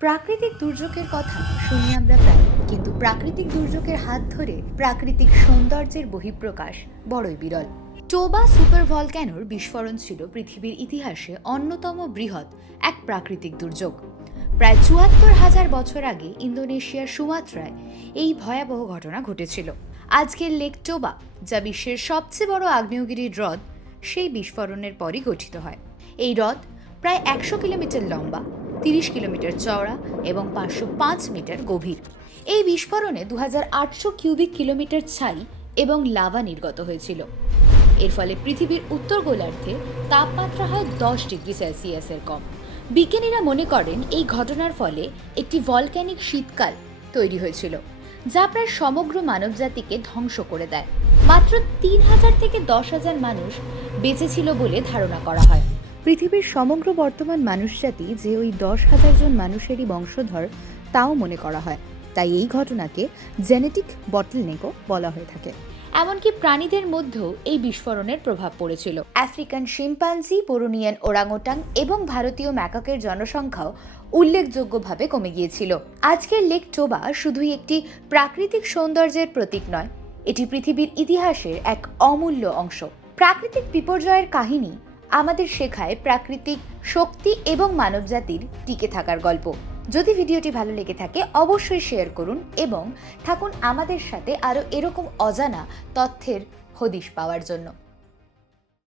প্রাকৃতিক দুর্যোগের কথা শুনি আমরা প্রায়, কিন্তু প্রাকৃতিক দুর্যোগের হাত ধরে প্রাকৃতিক সৌন্দর্যের বহিঃপ্রকাশ বড়ই বিরল। টোবা সুপার ভলক্যানোর বিস্ফোরণ ছিল পৃথিবীর ইতিহাসে অন্যতম বৃহৎ এক প্রাকৃতিক দুর্যোগ। প্রায় ৭৪,০০০ বছর আগে ইন্দোনেশিয়ার সুমাত্রায় এই ভয়াবহ ঘটনা ঘটেছিল। আজকের লেক টোবা, যা বিশ্বের সবচেয়ে বড় আগ্নেয়গিরি হ্রদ, সেই বিস্ফোরণের পরই গঠিত হয়। এই হ্রদ প্রায় ১০০ কিলোমিটার লম্বা, ৩০ কিলোমিটার চওড়া এবং ৫০৫ মিটার গভীর। এই বিস্ফোরণে ২৮০০ কিউবিক কিলোমিটার ছাই এবং লাভা নির্গত হয়েছিল। এর ফলে পৃথিবীর উত্তর গোলার্ধে তাপমাত্রা হয় ১০ ডিগ্রি সেলসিয়াসের কম। বিজ্ঞানীরা মনে করেন এই ঘটনার ফলে একটি ভলক্যানিক শীতকাল তৈরি হয়েছিল, যা প্রায় সমগ্র মানবজাতিকে ধ্বংস করে দেয়। মাত্র ৩,০০০ থেকে ১০,০০০ মানুষ বেঁচে ছিল বলে ধারণা করা হয়। পৃথিবীর সমগ্র বর্তমান মানুষজাতি যে ওই ১০,০০০ জন মানুষেরই বংশধর, তাও মনে করা হয়। তাই এই ঘটনাকে জেনেটিক বটলনেকও বলা হয়ে থাকে। এমনকি প্রাণীদের মধ্যেও এই বিস্ফোরণের প্রভাব পড়েছিল। আফ্রিকান শিম্পাঞ্জি, বোরোনিয়ান ওরাংওটাং এবং ভারতীয় ম্যাকাকের জনসংখ্যাও উল্লেখযোগ্যভাবে কমে গিয়েছিল। আজকের লেক টোবা শুধুই একটি প্রাকৃতিক সৌন্দর্যের প্রতীক নয়, এটি পৃথিবীর ইতিহাসের এক অমূল্য অংশ। প্রাকৃতিক বিপর্যয়ের কাহিনী আমাদের শেখায় প্রাকৃতিক শক্তি এবং মানবজাতির টিকে থাকার গল্প। যদি ভিডিওটি ভালো লেগে থাকে অবশ্যই শেয়ার করুন এবং থাকুন আমাদের সাথে আরও এরকম অজানা তথ্যের হদিশ পাওয়ার জন্য।